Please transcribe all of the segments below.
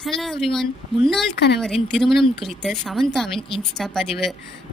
Hello everyone. முன்னாள் கணவரின் திருமணம் குறித்த சமந்தாவின் இன்ஸ்டா பதிவு.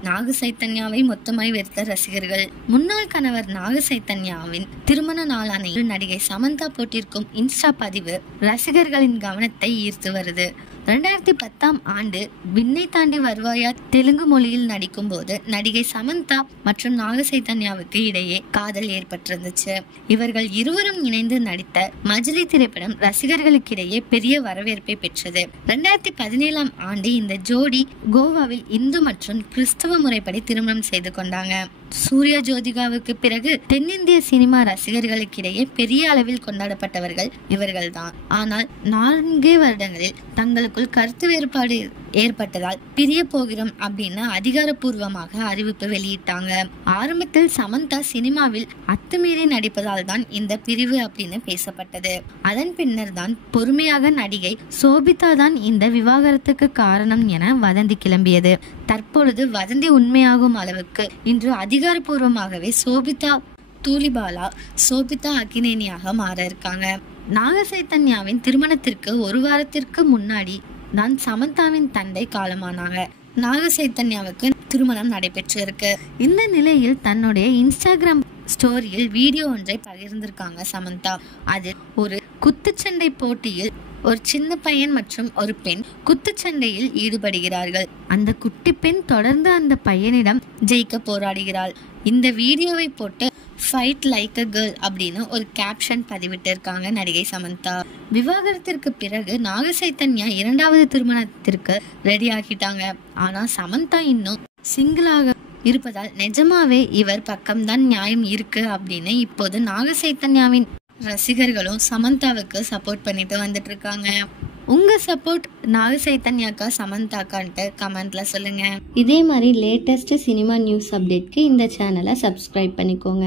நாக சைத்தன்யாவை மொத்தமாய் வெறுத்த ரசிகர்கள். முன்னாள் கணவர் நாக சைத்தன்யாவின் திருமண நாளான நடிகை சமந்தா போட்டிருக்கும் இன்ஸ்டா பதிவு ரசிகர்களின் கவனத்தை ஈர்த்து வருது. 2010ஆம் ஆண்டு விண்ணை தாண்டி வருவாயா தெலுங்கு மொழியில் நடிக்கும் போது நடிகை சமந்தா மற்றும் நாக சைத்தன்யாவுக்கு இடையே காதல் ஏற்பட்டிருந்துச்சு. இவர்கள் இருவரும் இணைந்து நடித்த மஜ்லி திரைப்படம் ரசிகர்களுக்கிடையே பெரிய வரவேற்பை பெற்றது. 2017ஆம் ஆண்டு இந்த ஜோடி கோவாவில் இந்து மற்றும் கிறிஸ்தவ முறைப்படி திருமணம் செய்து கொண்டாங்க. சூர்யா ஜோதிகாவுக்கு பிறகு தென்னிந்திய சினிமா ரசிகர்களுக்கிடையே பெரிய அளவில் கொண்டாடப்பட்டவர்கள் இவர்கள்தான். ஆனால் 4 வருடங்களில் தங்களுக்குள் கருத்து வேறுபாடு ஏற்பட்டதால் பிரிய போகிறோம் அப்படின்னு அதிகாரப்பூர்வமாக அறிவிப்பு வெளியிட்டாங்க. ஆரம்பத்தில் சமந்தா சினிமாவில் அத்துமீறி நடிப்பதால் தான் இந்த பிரிவு அப்படின்னு பேசப்பட்டது. அதன் பின்னர் தான் பொறுமையாக நடிகை சோபிதா தான் இந்த விவாகரத்துக்கு காரணம் என வதந்தி கிளம்பியது. தற்பொழுது வதந்தி உண்மையாகும் அளவுக்கு இன்று அதிகாரப்பூர்வமாகவே சோபிதா தூலிபாலா சோபிதா அக்கினேனியாக மாற இருக்காங்க. நாக சைத்தன்யாவின் திருமணத்திற்கு 1 வாரத்திற்கு முன்னாடி தான் சமந்தாவின் தந்தை காலமானாங்க. நாக சைத்தன்யாவுக்கு திருமணம் நடைபெற்று இருக்கு. இந்த நிலையில் தன்னுடைய இன்ஸ்டாகிராம் ஸ்டோரியில் வீடியோ ஒன்றை பகிர்ந்திருக்காங்க சமந்தா. அதில் ஒரு குத்துச்சண்டை போட்டியில் ஒரு சின்ன பையன் மற்றும் ஒரு பெண் குத்துச்சண்டையில் ஈடுபடுகிறார்கள். அந்த குட்டி பெண் தொடர்ந்து அந்த பையனிடம் ஜெயிக்க போராடுகிறாள். இந்த வீடியோவை போட்டு ஃபைட் லைக் அ கேர்ள் அப்படின்னு ஒரு கேப்ஷன் பதிவிட்டு இருக்காங்க நடிகை சமந்தா. விவாகரத்திற்கு பிறகு நாக சைத்தன்யா 2வது திருமணத்திற்கு ரெடி ஆகிட்டாங்க. ஆனா சமந்தா இன்னும் சிங்கிளாக இருப்பதால் நிஜமாவே இவர் பக்கம்தான் நியாயம் இருக்கு அப்படின்னு இப்போது நாக சைத்தன்யாவின் ரசிகர்களும் சமந்தாவுக்கு சப்போர்ட் பண்ணிட்டு வந்துட்டு இருக்காங்க. உங்க சப்போர்ட் நாக சைத்தன்யாக்கா சமந்தாக்கான்ட்டு கமெண்ட்ல சொல்லுங்க. இதே மாதிரி லேட்டஸ்ட் சினிமா நியூஸ் அப்டேட்க்கு இந்த சேனலை சப்ஸ்கிரைப் பண்ணிக்கோங்க.